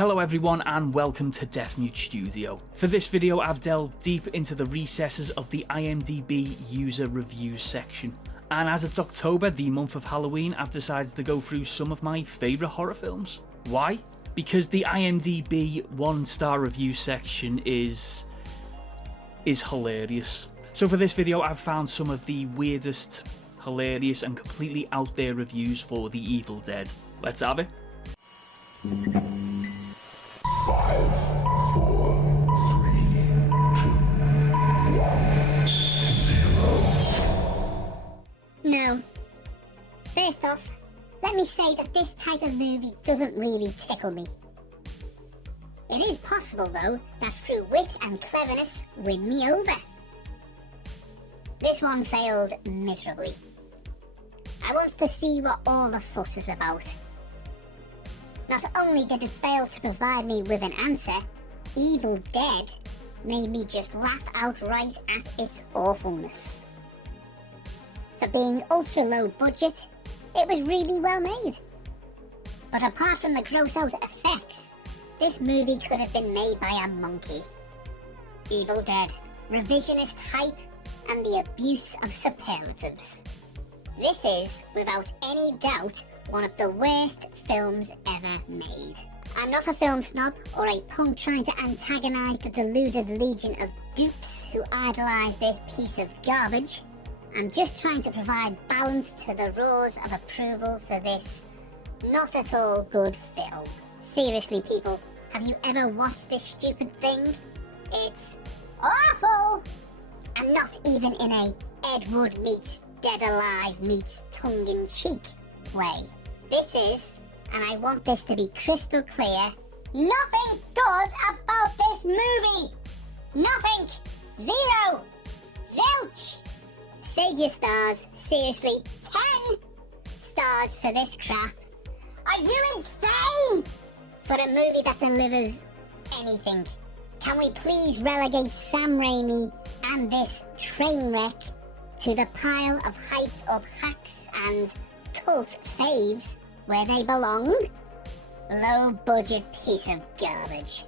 Hello everyone and welcome to Death Mute Studio. For this video I've delved deep into the recesses of the IMDb user reviews section. And as it's October, the month of Halloween, I've decided to go through some of my favourite horror films. Why? Because the IMDb 1-star review section is hilarious. So for this video I've found some of the weirdest, hilarious and completely out there reviews for The Evil Dead. Let's have it. 5, 4, 3, 2, 1, 0. No. First off, let me say that this type of movie doesn't really tickle me. It is possible, though, that through wit and cleverness win me over. This one failed miserably. I wanted to see what all the fuss was about. Not only did it fail to provide me with an answer, Evil Dead made me just laugh outright at its awfulness. For being ultra low budget, it was really well made. But apart from the gross out effects, this movie could have been made by a monkey. Evil Dead, revisionist hype, and the abuse of superlatives. This is, without any doubt, one of the worst films ever made. I'm not a film snob or a punk trying to antagonise the deluded legion of dupes who idolise this piece of garbage. I'm just trying to provide balance to the roars of approval for this not at all good film. Seriously people, have you ever watched this stupid thing? It's awful! And not even in a Ed Wood meets Dead Alive meets tongue-in-cheek way. This is, and I want this to be crystal clear, nothing good about this movie! Nothing! Zero! Zilch! Save your stars, seriously, 10 stars for this crap. Are you insane? For a movie that delivers anything, can we please relegate Sam Raimi and this train wreck to the pile of hyped up hacks and cult faves where they belong? Low budget piece of garbage.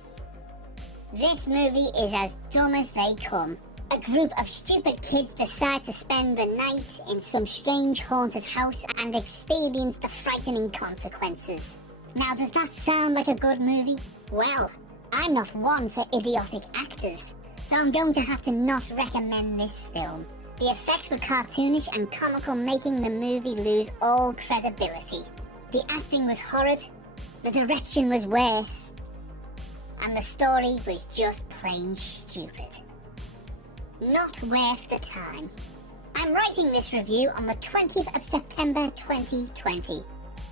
This movie is as dumb as they come. A group of stupid kids decide to spend the night in some strange haunted house and experience the frightening consequences. Now does that sound like a good movie? Well, I'm not one for idiotic actors, so I'm going to have to not recommend this film. The effects were cartoonish and comical, making the movie lose all credibility. The acting was horrid, the direction was worse, and the story was just plain stupid. Not worth the time. I'm writing this review on the 20th of September 2020.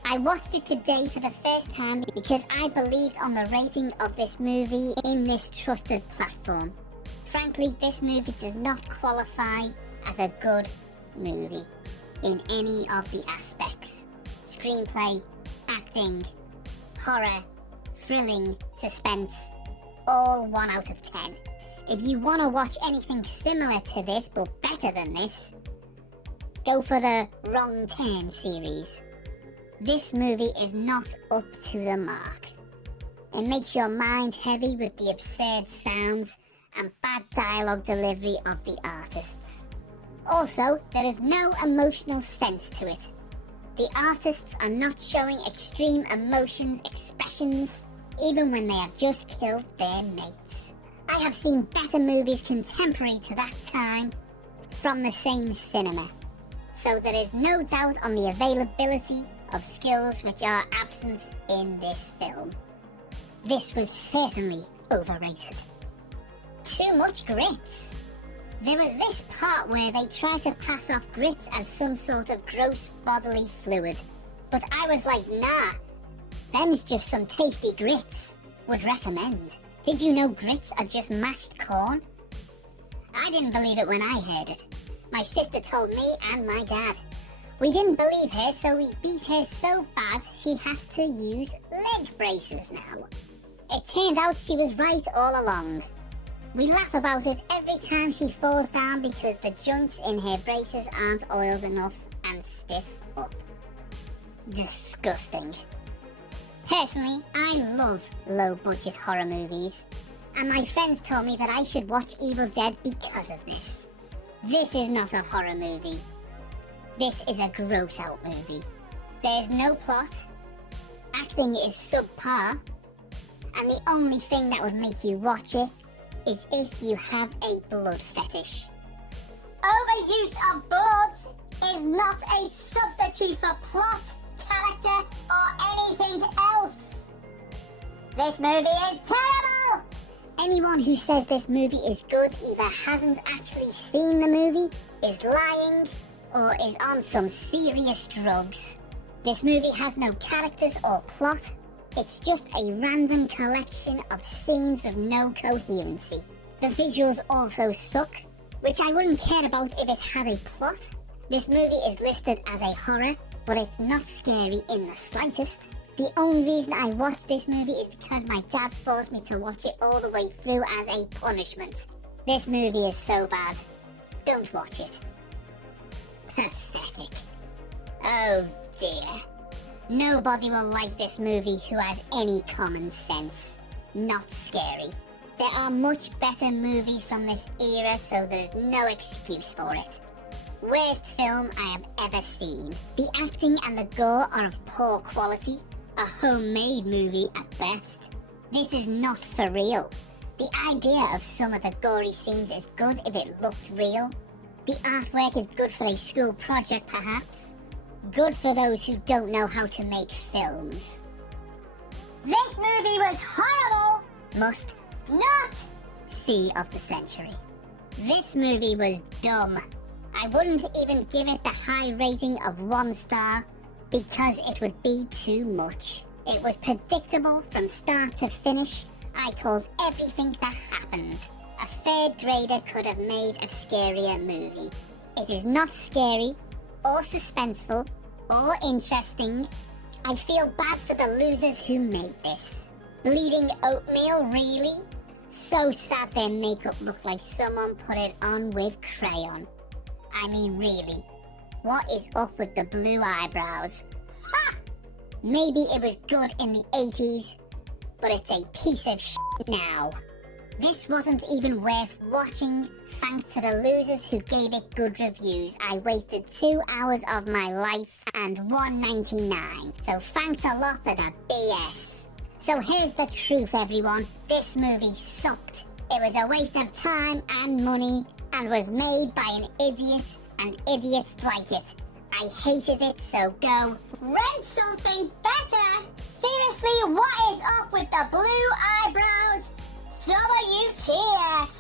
I watched it today for the first time because I believed on the rating of this movie in this trusted platform. Frankly, this movie does not qualify as a good movie in any of the aspects. Screenplay, acting, horror, thrilling, suspense, all 1 out of 10. If you want to watch anything similar to this but better than this, go for the Wrong Turn series. This movie is not up to the mark. It makes your mind heavy with the absurd sounds and bad dialogue delivery of the artists. Also, there is no emotional sense to it. The artists are not showing extreme emotions, expressions, even when they have just killed their mates. I have seen better movies contemporary to that time from the same cinema, so there is no doubt on the availability of skills which are absent in this film. This was certainly overrated. Too much grits. There was this part where they tried to pass off grits as some sort of gross bodily fluid, but I was like, nah, them's just some tasty grits. Would recommend. Did you know grits are just mashed corn? I didn't believe it when I heard it. My sister told me and my dad. We didn't believe her, so we beat her so bad she has to use leg braces now. It turned out she was right all along. We laugh about it every time she falls down because the joints in her braces aren't oiled enough and stiff up. Disgusting. Personally, I love low-budget horror movies, and my friends told me that I should watch Evil Dead because of this. This is not a horror movie. This is a gross-out movie. There's no plot, acting is subpar, and the only thing that would make you watch it is if you have a blood fetish. Overuse of blood is not a substitute for plot, character, or anything else. This movie is terrible! Anyone who says this movie is good either hasn't actually seen the movie, is lying, or is on some serious drugs. This movie has no characters or plot. It's just a random collection of scenes with no coherency. The visuals also suck, which I wouldn't care about if it had a plot. This movie is listed as a horror, but it's not scary in the slightest. The only reason I watched this movie is because my dad forced me to watch it all the way through as a punishment. This movie is so bad. Don't watch it. Pathetic. Oh dear. Nobody will like this movie who has any common sense. Not scary. There are much better movies from this era, so there's no excuse for it. Worst film I have ever seen. The acting and the gore are of poor quality. A homemade movie at best. This is not for real. The idea of some of the gory scenes is good if it looked real. The artwork is good for a school project perhaps. Good for those who don't know how to make films. This movie was horrible! Must not see of the century. This movie was dumb. I wouldn't even give it the high rating of 1 star because it would be too much. It was predictable from start to finish. I called everything that happened. A 3rd grader could have made a scarier movie. It is not scary, or suspenseful, or interesting. I feel bad for the losers who made this. Bleeding oatmeal, really? So sad their makeup looked like someone put it on with crayon. I mean, really, what is up with the blue eyebrows? Ha! Maybe it was good in the 80s, but it's a piece of shit now. This wasn't even worth watching, thanks to the losers who gave it good reviews. I wasted 2 hours of my life and $1.99, so thanks a lot for the BS. So here's the truth, everyone. This movie sucked. It was a waste of time and money, and was made by an idiot, and idiots like it. I hated it, so go rent something better! Seriously, what is up with the blue eyebrows? WTF!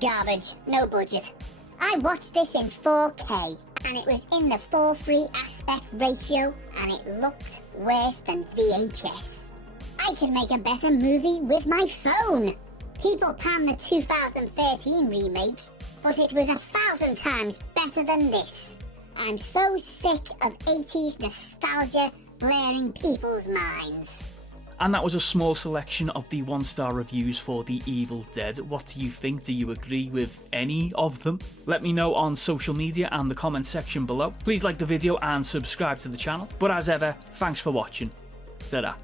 Garbage, no budget. I watched this in 4K, and it was in the 4:3 aspect ratio, and it looked worse than VHS. I can make a better movie with my phone. People pan the 2013 remake, but it was 1,000 times better than this. I'm so sick of 80s nostalgia blurring people's minds. And that was a small selection of the 1-star reviews for The Evil Dead. What do you think? Do you agree with any of them? Let me know on social media and the comment section below. Please like the video and subscribe to the channel. But as ever, thanks for watching. Ta-da.